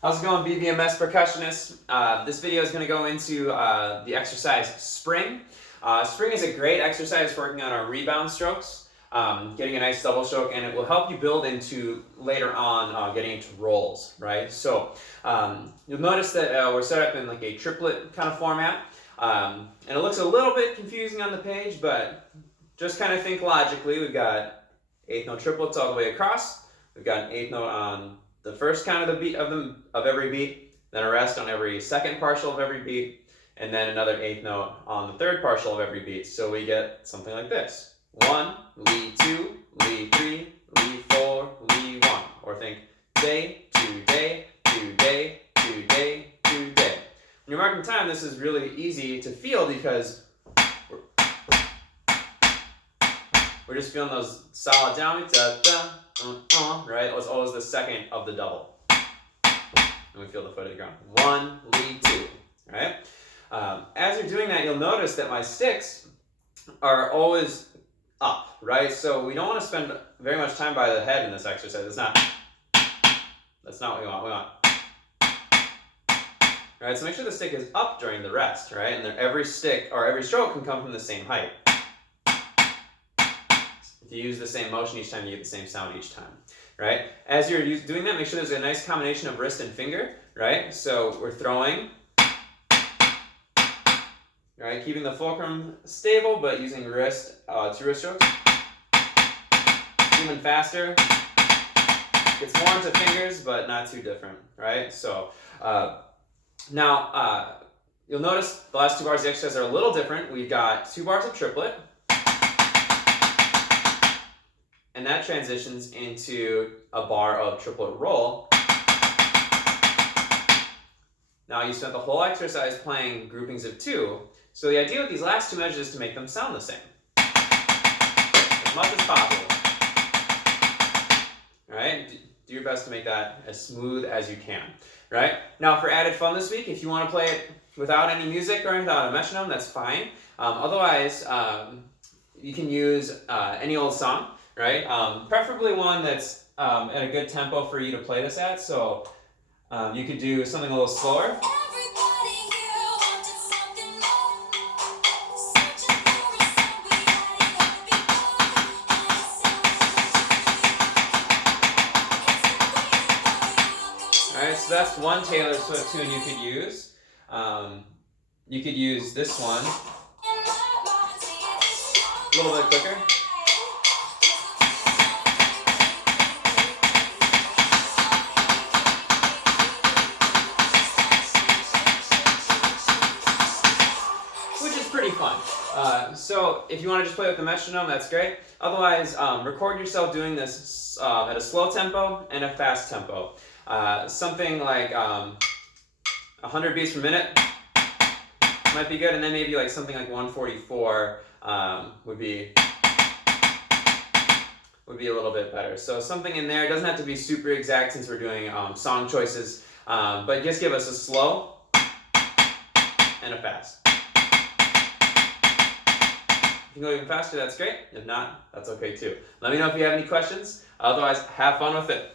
How's it going, BVMS percussionists? This video is going to go into the exercise Spring. Spring is a great exercise for working on our rebound strokes, getting a nice double stroke, and it will help you build into later on getting into rolls, right? So you'll notice that we're set up in like a triplet kind of format, and it looks a little bit confusing on the page, but just kind of think logically. We've got eighth note triplets all the way across. We've got an eighth note on the first count of the beat of every beat, then a rest on every second partial of every beat, and then another eighth note on the third partial of every beat. So we get something like this: 1, lead 2, lead 3, lead 4, lead 1. Or think day, 2 day, 2 day, 2 day, 2 day. When you're marking time, this is really easy to feel because we're just feeling those solid downbeats, right? It's always the second of the double. And we feel the foot of the ground. 1, lead 2, right? As you're doing that, you'll notice that my sticks are always up, right? So we don't want to spend very much time by the head in this exercise. That's not what we want. We want, right? So make sure the stick is up during the rest, right? And then every stick or every stroke can come from the same height. If you use the same motion each time, you get the same sound each time, right? As you're doing that, make sure there's a nice combination of wrist and finger, right? So we're throwing, right? Keeping the fulcrum stable, but using wrist, 2 wrist strokes. Even faster. Gets more into fingers, but not too different, right? So now you'll notice the last 2 bars of the exercise are a little different. We've got 2 bars of triplet. And that transitions into a bar of triplet roll. Now you spent the whole exercise playing groupings of 2, so the idea with these last 2 measures is to make them sound the same, as much as possible. All right, do your best to make that as smooth as you can. Right? Now, for added fun this week, if you want to play it without any music or without a metronome, that's fine. Otherwise, you can use any old song. Right? Preferably one that's at a good tempo for you to play this at. So you could do something a little slower. Alright, so that's one Taylor Swift tune you could use. You could use this one a little bit quicker. Pretty fun. So if you want to just play with the metronome, that's great. Otherwise, record yourself doing this at a slow tempo and a fast tempo. Something like 100 beats per minute might be good, and then maybe like something like 144 would be a little bit better. So something in there. It doesn't have to be super exact since we're doing song choices, but just give us a slow and a fast. If you can go even faster, that's great. If not, that's okay too. Let me know if you have any questions. Otherwise, have fun with it.